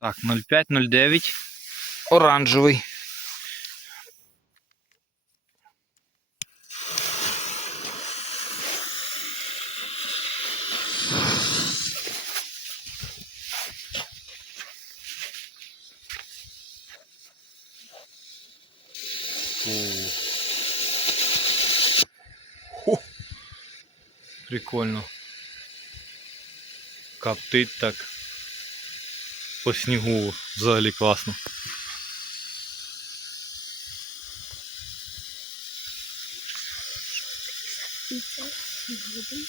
Так, 0,5-0,9. Оранжевий. О. Прикольно. Коптить так. По снігу взагалі класно. І це голубий.